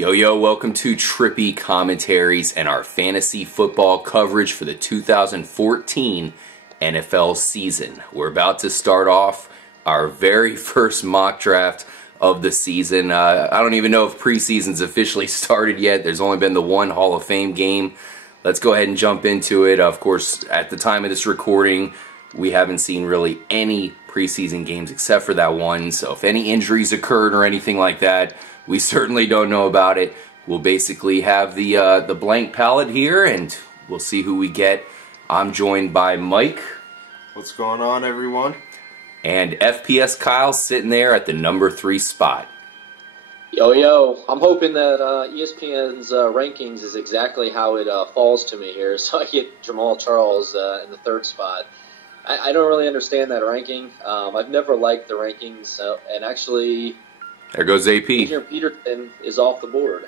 Yo, yo, welcome to Trippy Commentaries and our fantasy football coverage for the 2014 NFL season. We're about to start off our very first mock draft of the season. I don't even know if preseason's officially started yet. There's only been the one Hall of Fame game. Let's go ahead and jump into it. Of course, at the time of this recording, we haven't seen really any preseason games except for that one. So if any injuries occurred or anything like that, we certainly don't know about it. We'll basically have the blank palette here, and we'll see who we get. I'm joined by Mike. What's going on, everyone? And FPS Kyle sitting there at the number 3 spot. Yo, yo. I'm hoping that ESPN's rankings is exactly how it falls to me here. So I get Jamaal Charles in the 3rd spot. I don't really understand that ranking. I've never liked the rankings, and actually... There goes AP. Adrian Peterson is off the board.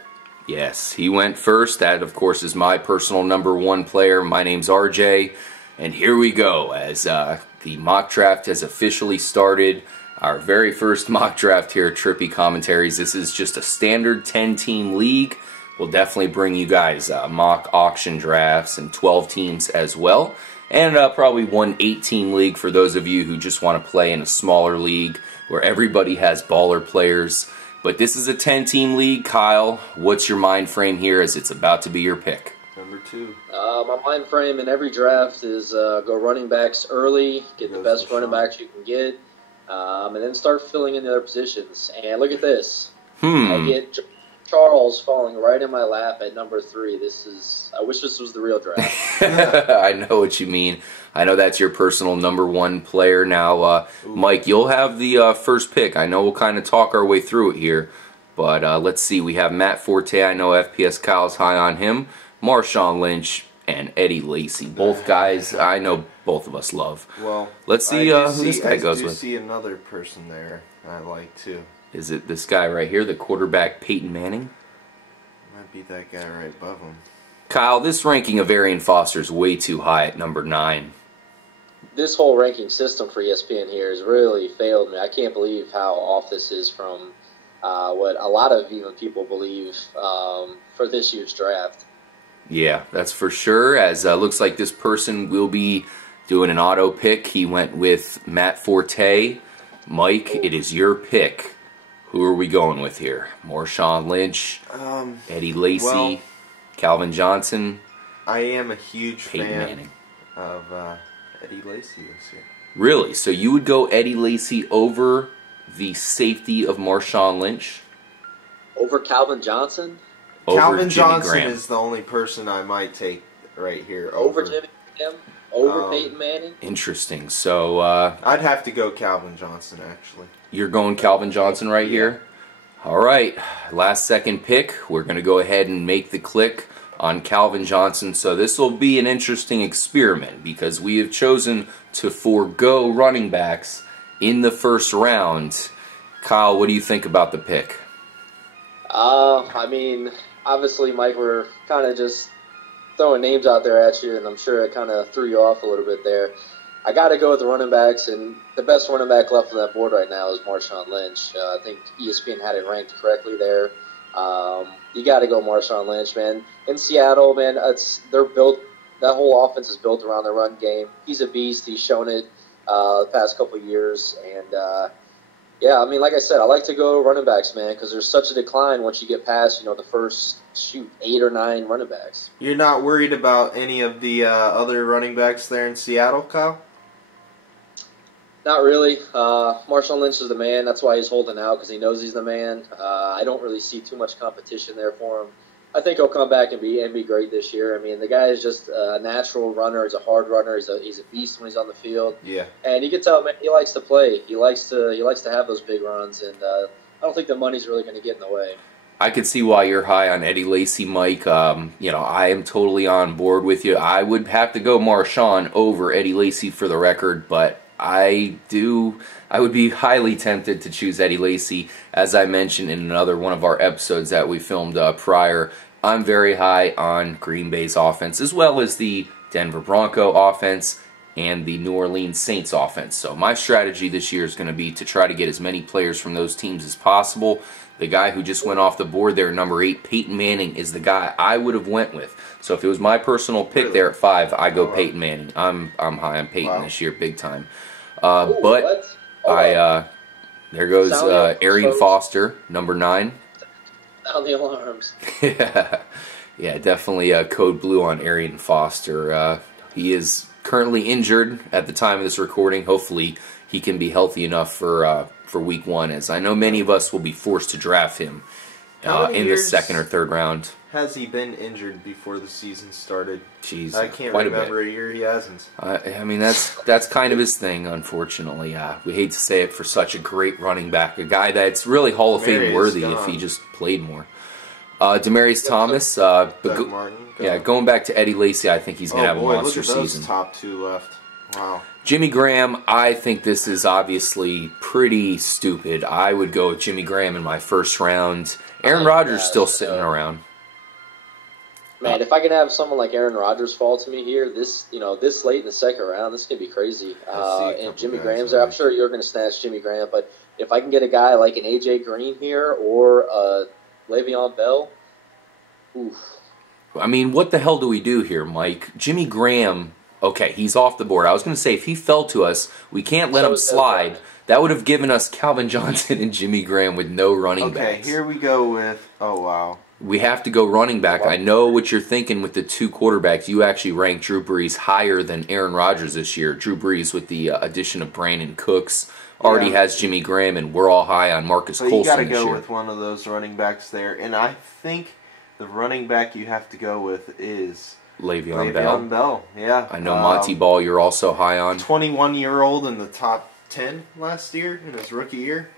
Yes, he went first. That, of course, is my personal number 1 player. My name's RJ. And here we go as the mock draft has officially started. Our very first mock draft here at Trippy Commentaries. This is just a standard 10-team league. We'll definitely bring you guys mock auction drafts and 12 teams as well. And probably one 8-team league for those of you who just want to play in a smaller league where everybody has baller players. But this is a 10-team league. Kyle, what's your mind frame here as it's about to be your pick? Number 2. My mind frame in every draft is go running backs early, get the best running backs you can get, and then start filling in the other positions. And look at this. I get Charles falling right in my lap at number 3. I wish this was the real draft. I know what you mean. I know that's your personal number 1 player. Now, Mike, you'll have the first pick. I know we'll kind of talk our way through it here. But let's see. We have Matt Forte. I know FPS Kyle's high on him. Marshawn Lynch and Eddie Lacy. Both guys I know both of us love. Well, let's see who this guy goes with. I see another person there I like too. Is it this guy right here, the quarterback Peyton Manning? Might be that guy right above him. Kyle, this ranking of Arian Foster is way too high at number 9. This whole ranking system for ESPN here has really failed me. I can't believe how off this is from what a lot of even people believe for this year's draft. Yeah, that's for sure, as looks like this person will be doing an auto pick. He went with Matt Forte. Mike, it is your pick. Who are we going with here? Marshawn Lynch, Eddie Lacy, Calvin Johnson. I am a huge Peyton fan Manning. of Eddie Lacy this year. Really? So you would go Eddie Lacy over the safety of Marshawn Lynch? Over Calvin Johnson? Calvin Johnson Graham is the only person I might take right here. Over Jimmy Graham? Over Peyton Manning? Interesting. So I'd have to go Calvin Johnson, actually. You're going Calvin Johnson right here? All right. Last second pick. We're going to go ahead and make the click on Calvin Johnson. So this will be an interesting experiment because we have chosen to forego running backs in the first round. Kyle, what do you think about the pick? I mean, obviously, Mike, we're kind of just throwing names out there at you, and I'm sure it kind of threw you off a little bit there. I got to go with the running backs, and the best running back left on that board right now is Marshawn Lynch. I think ESPN had it ranked correctly there. You got to go Marshawn Lynch, man. In Seattle, man, they're built. That whole offense is built around the run game. He's a beast. He's shown it the past couple of years, and yeah, I mean, like I said, I like to go running backs, man, because there's such a decline once you get past, the first 8 or 9 running backs. You're not worried about any of the other running backs there in Seattle, Kyle? Not really. Marshawn Lynch is the man. That's why he's holding out, because he knows he's the man. I don't really see too much competition there for him. I think he'll come back and be great this year. I mean, the guy is just a natural runner. He's a hard runner. He's a beast when he's on the field. Yeah. And you can tell, man, he likes to play. He likes to have those big runs, and I don't think the money's really going to get in the way. I can see why you're high on Eddie Lacy, Mike. I am totally on board with you. I would have to go Marshawn over Eddie Lacy for the record, but I would be highly tempted to choose Eddie Lacy. As I mentioned in another one of our episodes that we filmed prior, I'm very high on Green Bay's offense as well as the Denver Bronco offense. and the New Orleans Saints offense. So my strategy this year is going to be to try to get as many players from those teams as possible. The guy who just went off the board there, number 8, Peyton Manning, is the guy I would have went with. So if it was my personal pick there at 5, I go Peyton Manning. I'm high on Peyton this year, big time. But there goes Arian Foster, number 9. Down the alarms. Yeah, definitely code blue on Arian Foster. He is currently injured at the time of this recording. Hopefully he can be healthy enough for week 1, as I know many of us will be forced to draft him in the 2nd or 3rd round. Has he been injured before the season started? Jeez, I can't remember a year he hasn't. I mean, that's kind of his thing, unfortunately. We hate to say it for such a great running back, a guy that's really Hall of Fame worthy if he just played more. Demaryius Thomas, Doug Martin, going back to Eddie Lacy, I think he's going to have a monster look at those season. Top 2 left. Wow. Jimmy Graham, I think this is obviously pretty stupid. I would go with Jimmy Graham in my 1st round. Aaron Rodgers still sitting around. Man, if I can have someone like Aaron Rodgers fall to me here, this late in the 2nd round, this could be crazy. And Jimmy Graham's there. I'm sure you're going to snatch Jimmy Graham, but if I can get a guy like an AJ Green here or Le'Veon Bell, oof. I mean, what the hell do we do here, Mike? Jimmy Graham, okay, he's off the board. I was going to say, if he fell to us, we can't let him slide. That would have given us Calvin Johnson and Jimmy Graham with no running backs. Okay, here we go with, oh wow. We have to go running back. I know what you're thinking with the 2 quarterbacks. You actually ranked Drew Brees higher than Aaron Rodgers this year. Drew Brees, with the addition of Brandon Cooks, already has Jimmy Graham, and we're all high on Marcus Colston you got to this year. go with one of those running backs there, and I think the running back you have to go with is Le'Veon Bell. Yeah. I know Monty Ball you're also high on. 21-year-old in the top 10 last year in his rookie year.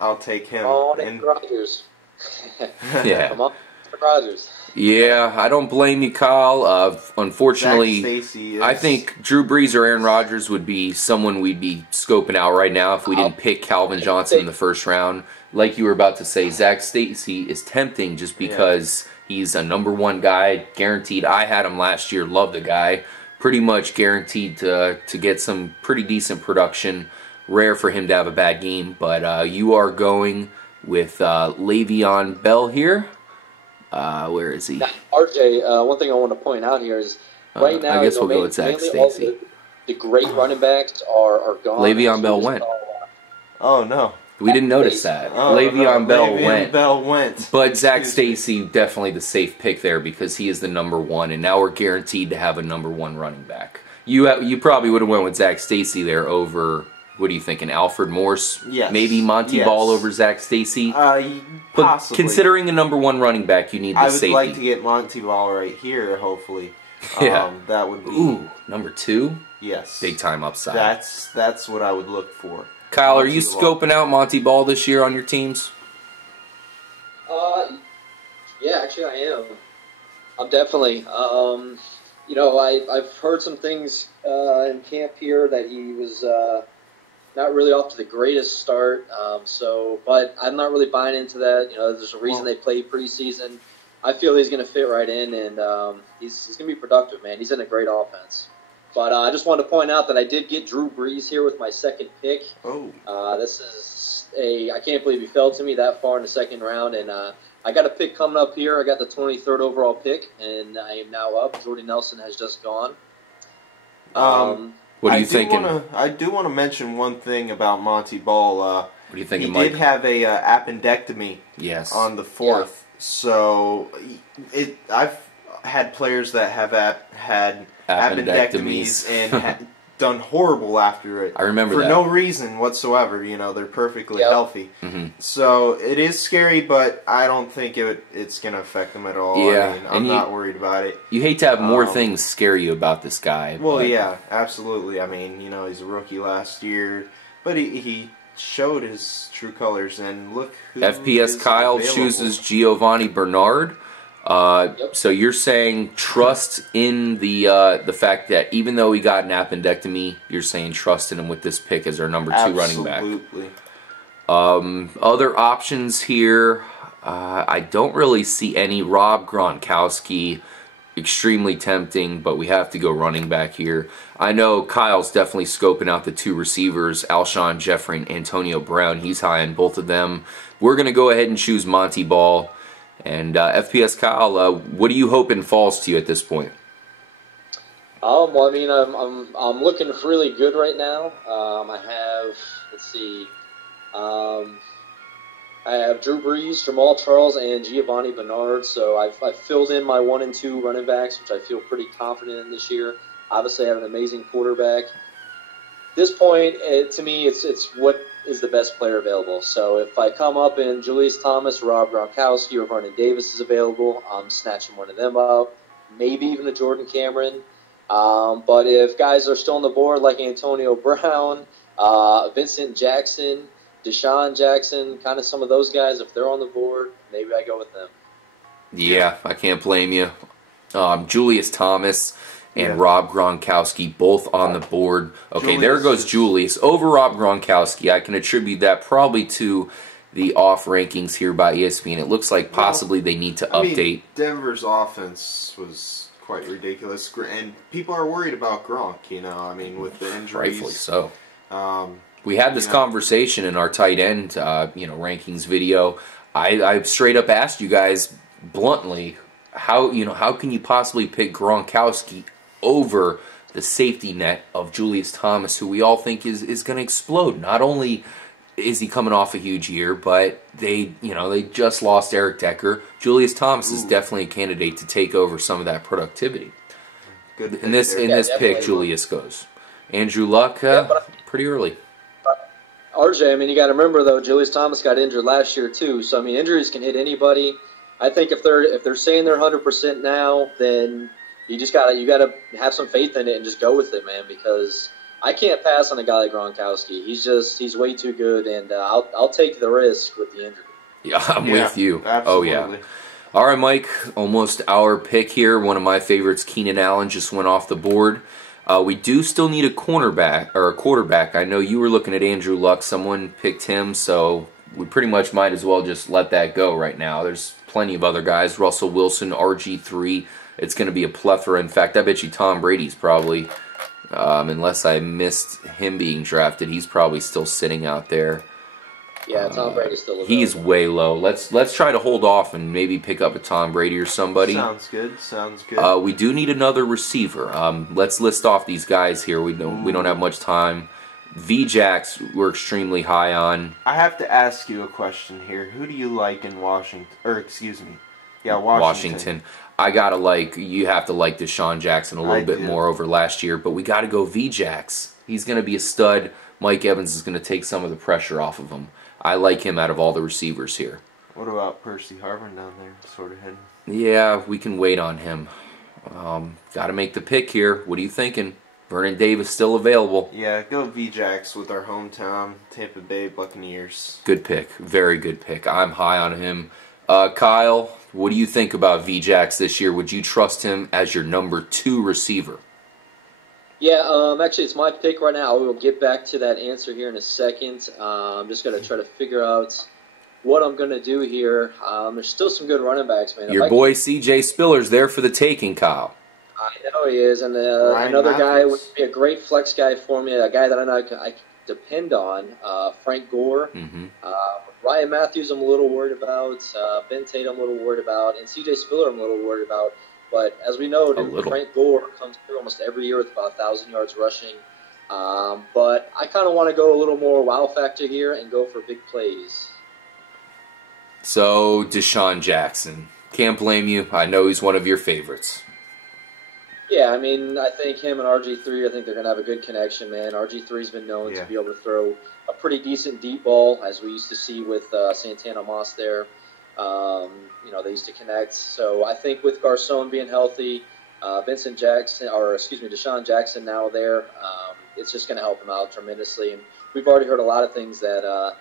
I'll take him. Oh, and Rodgers. Yeah. Come on, Rodgers. Yeah, I don't blame you, Kyle. Unfortunately, I think Drew Brees or Aaron Rodgers would be someone we'd be scoping out right now if we didn't pick Calvin Johnson in the 1st round. Like you were about to say, Zach Stacy is tempting just because he's a number 1 guy, guaranteed. I had him last year, loved the guy. Pretty much guaranteed to get some pretty decent production. Rare for him to have a bad game, but you are going with Le'Veon Bell here. Where is he? Now, RJ, one thing I want to point out here is right now, I guess we'll go with Zach Stacy. The great running backs are gone. Le'Veon Bell went. Oh, no. We didn't notice that. Oh, Le'Veon Bell went. But Zach Stacy, definitely the safe pick there because he is the number 1, and now we're guaranteed to have a number 1 running back. You probably would have went with Zach Stacy there over, what are you thinking, Alfred Morse? Yes. Maybe Monty Ball over Zach Stacy? Possibly. But considering the number 1 running back, you need the safety. I would like to get Monty Ball right here, hopefully. That would be... Ooh, number 2? Yes. Big time upside. That's what I would look for. Kyle, are you scoping out Monty Ball this year on your teams? Yeah, actually I am. I'm definitely. I've heard some things in camp here that he was not really off to the greatest start. But I'm not really buying into that. There's a reason they play preseason. I feel he's going to fit right in, and he's going to be productive, man. He's in a great offense. But I just wanted to point out that I did get Drew Brees here with my 2nd pick. Oh. This is I can't believe he fell to me that far in the 2nd round. And I got a pick coming up here. I got the 23rd overall pick, and I am now up. Jordy Nelson has just gone. What are you thinking? I do want to mention one thing about Monty Ball. What are you thinking, Mike? He did have a appendectomy on the 4th. Yeah. So I've had players that have had appendectomies and done horrible after it. I remember for that. no reason whatsoever. They're perfectly healthy. So it is scary, but I don't think it's going to affect them at all. Yeah, I'm not worried about it. You hate to have more things scare you about this guy. Well, yeah, absolutely. I mean, he's a rookie last year, but he showed his true colors, and look who FPS Kyle chooses Giovanni Bernard. So you're saying trust in the fact that even though he got an appendectomy, you're saying trust in him with this pick as our number 2 running back. Absolutely. Other options here, I don't really see any. Rob Gronkowski extremely tempting, but we have to go running back here. I know Kyle's definitely scoping out the two receivers, Alshon Jeffrey and Antonio Brown. He's high on both of them. We're going to go ahead and choose Monty Ball. And FPS Kyle, what are you hoping falls to you at this point? Well, I mean, I'm looking really good right now. I have, let's see, I have Drew Brees, Jamaal Charles, and Giovanni Bernard. So I've filled in my 1 and 2 running backs, which I feel pretty confident in this year. Obviously, I have an amazing quarterback. At this point, to me, it's what is the best player available. So if I come up and Julius Thomas, Rob Gronkowski, or Vernon Davis is available, I'm snatching one of them up. Maybe even a Jordan Cameron. But if guys are still on the board like Antonio Brown, Vincent Jackson, Deshaun Jackson, kind of some of those guys, if they're on the board, maybe I go with them. Yeah, I can't blame you. Julius Thomas and Rob Gronkowski both on the board. Okay, there goes Julius. Over Rob Gronkowski, I can attribute that probably to the off rankings here by ESPN. It looks like possibly they need to update. Mean, Denver's offense was quite ridiculous, and people are worried about Gronk, you know, I mean, with the injuries. Rightfully so. We had this conversation in our tight end, rankings video. I straight up asked you guys bluntly, how can you possibly pick Gronkowski over the safety net of Julius Thomas, who we all think is going to explode? Not only is he coming off a huge year, but they just lost Eric Decker. Julius Thomas is definitely a candidate to take over some of that productivity. Good. In this pick, Julius goes. Andrew Luck, pretty early. RJ, I mean, you got to remember though, Julius Thomas got injured last year too. So I mean, injuries can hit anybody. I think if they're saying they're 100% now, then you gotta have some faith in it and just go with it, man. Because I can't pass on a guy like Gronkowski. He's way too good, and I'll take the risk with the injury. Yeah, I'm with you. Absolutely. Oh yeah. All right, Mike. Almost our pick here. One of my favorites, Keenan Allen, just went off the board. We do still need a cornerback or a quarterback. I know you were looking at Andrew Luck. Someone picked him, so we pretty much might as well just let that go right now. There's plenty of other guys. Russell Wilson, RG3. It's going to be a plethora. In fact, I bet you Tom Brady's probably, unless I missed him being drafted, he's probably still sitting out there. Yeah, Tom Brady's still available. He's way low. Let's try to hold off and maybe pick up a Tom Brady or somebody. Sounds good. We do need another receiver. Let's list off these guys here. We don't have much time. V-Jax, we're extremely high on. I have to ask you a question here. Who do you like in Washington? Or excuse me, Washington. You have to like Deshaun Jackson a little bit more over last year, but we got to go V-Jax. He's going to be a stud. Mike Evans is going to take some of the pressure off of him. I like him out of all the receivers here. What about Percy Harvin down there, sort of hidden? Yeah, we can wait on him. Got to make the pick here. What are you thinking? Vernon Davis still available. Yeah, go V-Jax with our hometown Tampa Bay Buccaneers. Good pick. Very good pick. I'm high on him. Kyle, what do you think about V-Jax this year? Would you trust him as your number 2 receiver? Yeah, actually, it's my pick right now. We'll get back to that answer here in a second. I'm just going to try to figure out what I'm going to do here. There's still some good running backs, man. Your boy C.J. Spiller's there for the taking, Kyle. I know he is, and another guy would be a great flex guy for me, a guy that I know I depend on, Frank Gore. Mm-hmm. Ryan Matthews I'm a little worried about, Ben Tate I'm a little worried about, and C.J. Spiller I'm a little worried about. But as we know, Frank Gore comes through almost every year with about 1,000 yards rushing. But I kind of want to go a little more wow factor here and go for big plays. So, Deshaun Jackson. Can't blame you. I know he's one of your favorites. Yeah, I mean, I think him and RG3, I think they're going to have a good connection, man. RG3's been known to be able to throw a pretty decent deep ball, as we used to see with Santana Moss there. They used to connect. So I think with Garcon being healthy, Deshaun Jackson now there, it's just going to help him out tremendously. And we've already heard a lot of things that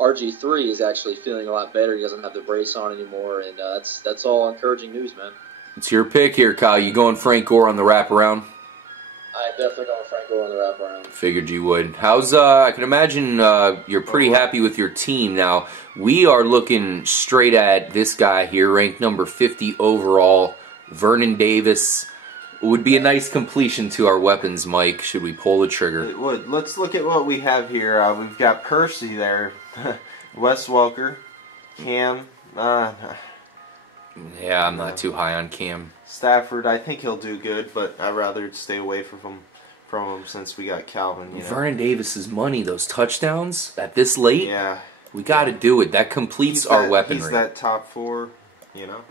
RG3 is actually feeling a lot better. He doesn't have the brace on anymore, and that's all encouraging news, man. It's your pick here, Kyle. You going Frank Gore on the wraparound? I'm definitely going Franco on the wraparound. Figured you would. How's I can imagine you're pretty happy with your team now. We are looking straight at this guy here, ranked number 50 overall, Vernon Davis. Would be a nice completion to our weapons, Mike, should we pull the trigger. It would. Let's look at what we have here. We've got Percy there, Wes Welker, Cam. Yeah, I'm not too high on Cam. Stafford, I think he'll do good, but I'd rather stay away from him since we got Calvin. You know? Vernon Davis's money, those touchdowns at this late. Yeah, we got to do it. That completes our weaponry. He's that top 4, you know,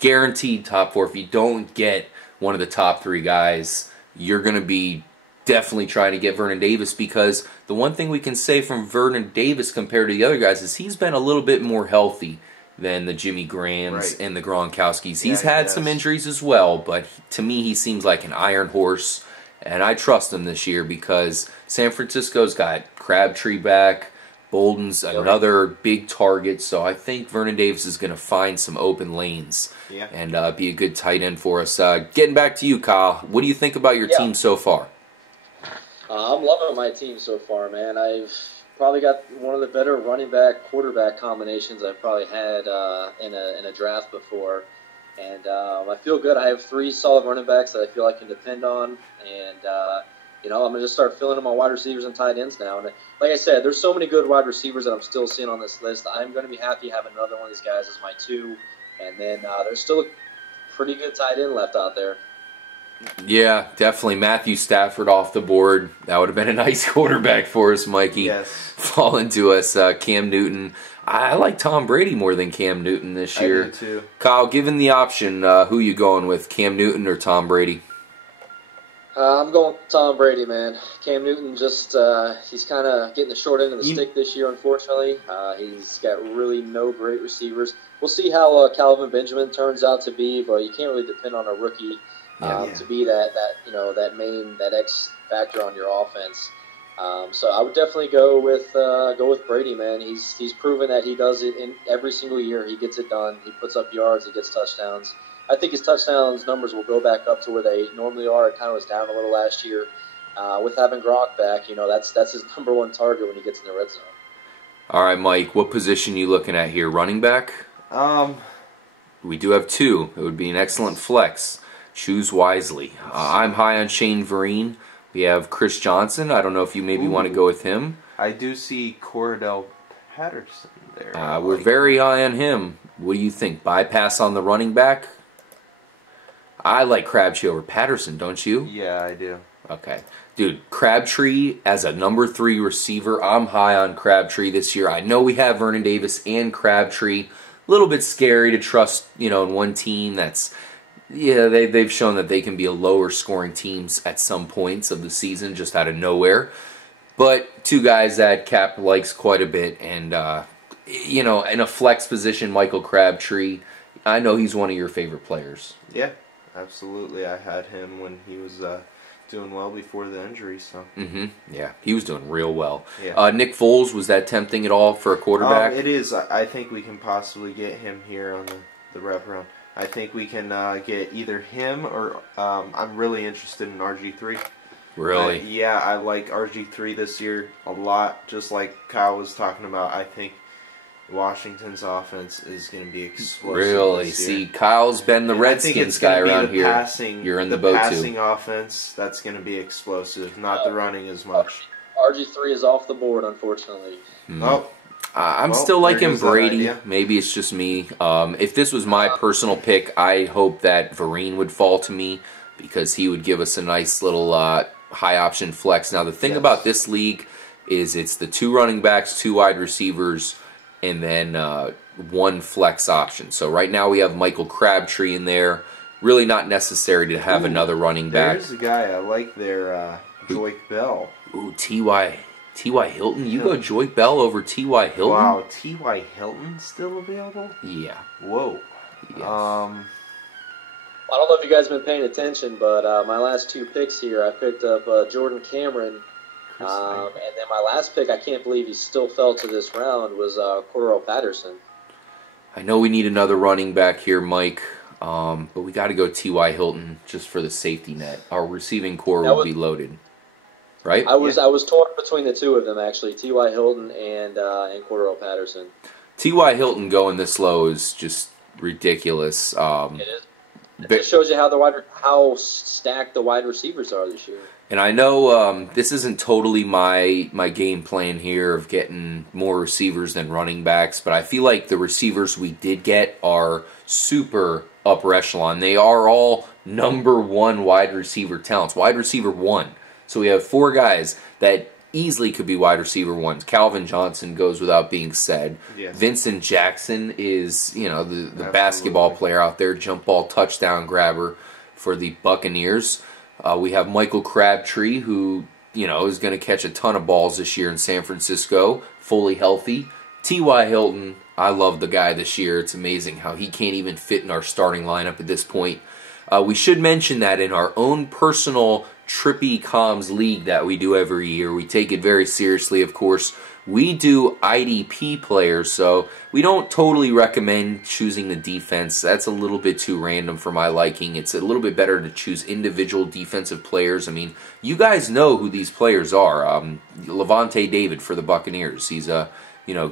guaranteed top 4. If you don't get one of the top 3 guys, you're going to be definitely trying to get Vernon Davis, because the one thing we can say from Vernon Davis compared to the other guys is he's been a little bit more healthy than the Jimmy Grahams and the Gronkowskis. He's had some injuries as well, but to me he seems like an iron horse, and I trust him this year because San Francisco's got Crabtree back, Bolden's another big target, so I think Vernon Davis is going to find some open lanes and be a good tight end for us. Getting back to you, Kyle, what do you think about your team so far? I'm loving my team so far, man. I've probably got one of the better running back quarterback combinations I've probably had in a draft before, and I feel good. I have 3 solid running backs that I feel I can depend on, and you know, I'm gonna just start filling in my wide receivers and tight ends now. And like I said, there's so many good wide receivers that I'm still seeing on this list. I'm gonna be happy having another one of these guys as my 2, and then there's still a pretty good tight end left out there. Yeah, definitely. Matthew Stafford off the board. That would have been a nice quarterback for us, Mikey. Yes. Falling to us. Cam Newton. I like Tom Brady more than Cam Newton this year. I do too. Kyle, given the option, who you going with, Cam Newton or Tom Brady? I'm going with Tom Brady, man. Cam Newton just, he's kind of getting the short end of the stick this year, unfortunately. He's got really no great receivers. We'll see how Calvin Benjamin turns out to be, but you can't really depend on a rookie to be that main X factor on your offense. So I would definitely go with Brady, man. He's proven that he does it in every single year. He gets it done. He puts up yards. He gets touchdowns. I think his touchdowns numbers will go back up to where they normally are. It kind of was down a little last year. With having Gronk back, you know, that's his #1 target when he gets in the red zone. All right, Mike, what position are you looking at here? Running back? We do have 2. It would be an excellent flex. Choose wisely. I'm high on Shane Vereen. We have Chris Johnson. I don't know if you maybe want to go with him. I do see Cordell Patterson there. We're very high on him. What do you think? Bypass on the running back? I like Crabtree over Patterson, don't you? Yeah, I do. Okay. Dude, Crabtree as a #3 receiver, I'm high on Crabtree this year. I know we have Vernon Davis and Crabtree. A little bit scary to trust, you know, in one team that's... Yeah, they've shown that they can be a lower scoring teams at some points of the season, just out of nowhere. But 2 guys that Cap likes quite a bit, and you know, in a flex position, Michael Crabtree. I know he's one of your favorite players. Yeah, absolutely. I had him when he was doing well before the injury. So. Yeah, he was doing real well. Yeah. Nick Foles, was that tempting at all for a quarterback? It is. I think we can possibly get him here on the wraparound. I think we can get either him or I'm really interested in RG3. Really? Yeah, I like RG3 this year a lot. Just like Kyle was talking about, I think Washington's offense is going to be explosive. Really? See, Kyle's been the Redskins guy around here. You're in the boat too. The passing offense, that's going to be explosive, not the running as much. RG3 is off the board, unfortunately. I'm still liking Brady. Maybe it's just me. If this was my personal pick, I hope that Vereen would fall to me because he would give us a nice little high option flex. Now, the thing about this league is it's the 2 running backs, 2 wide receivers, and then 1 flex option. So right now we have Michael Crabtree in there. Really not necessary to have another running back. There's a guy I like there, Joyke Bell. Ooh, T.Y. Hilton? You go Joyke Bell over T.Y. Hilton? Wow, T.Y. Hilton still available? Yeah. Whoa. Yes. I don't know if you guys have been paying attention, but my last 2 picks here, I picked up Jordan Cameron, and then my last pick, I can't believe he still fell to this round, was Cordell Patterson. I know we need another running back here, Mike. But we got to go T.Y. Hilton just for the safety net. Our receiving core will be loaded, right? I was torn between the two of them actually, T.Y. Hilton and Cordero Patterson. T.Y. Hilton going this low is just ridiculous. It is. It just shows you how stacked the wide receivers are this year. And I know this isn't totally my game plan here of getting more receivers than running backs, but I feel like the receivers we did get are super upper echelon. They are all #1 wide receiver talents, wide receiver 1. So we have 4 guys that easily could be wide receiver 1s. Calvin Johnson goes without being said. Yes. Vincent Jackson is, you know, the basketball player out there, jump ball touchdown grabber for the Buccaneers. We have Michael Crabtree, who, you know, is going to catch a ton of balls this year in San Francisco, fully healthy. T.Y. Hilton, I love the guy this year. It's amazing how he can't even fit in our starting lineup at this point. We should mention that in our own personal Trippy Comms League that we do every year, we take it very seriously, of course. We do IDP players, so we don't totally recommend choosing the defense. That's a little bit too random for my liking. It's a little bit better to choose individual defensive players. I mean, you guys know who these players are. Levante David for the Buccaneers. He's a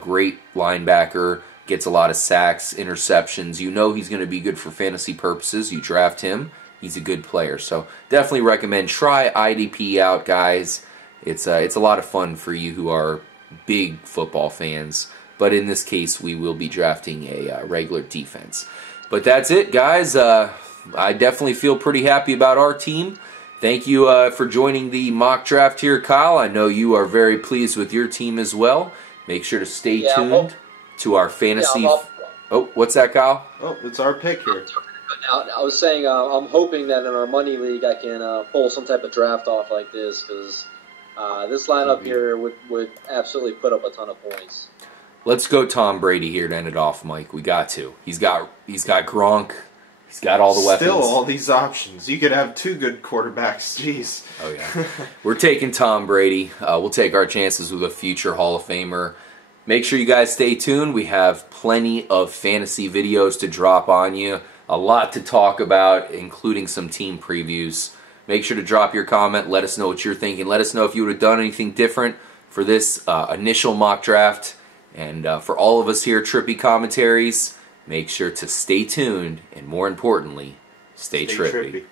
great linebacker, gets a lot of sacks, interceptions. You know he's going to be good for fantasy purposes. You draft him. He's a good player. So definitely recommend try IDP out, guys. It's a lot of fun for you who are big football fans, but in this case we will be drafting a regular defense. But that's it, guys. I definitely feel pretty happy about our team. Thank you for joining the mock draft here, Kyle. I know you are very pleased with your team as well. Make sure to stay tuned to our fantasy. Oh, what's that, Kyle? Oh, it's our pick here. Now, I was saying I'm hoping that in our money league I can pull some type of draft off like this, because this lineup here would absolutely put up a ton of points. Let's go Tom Brady here to end it off, Mike. We got to. He's got Gronk. He's got all the weapons. Still all these options. You could have 2 good quarterbacks. Jeez. Oh, yeah. We're taking Tom Brady. We'll take our chances with a future Hall of Famer. Make sure you guys stay tuned. We have plenty of fantasy videos to drop on you. A lot to talk about, including some team previews. Make sure to drop your comment. Let us know what you're thinking. Let us know if you would have done anything different for this initial mock draft. And for all of us here at Trippy Commentaries, make sure to stay tuned and, more importantly, stay trippy.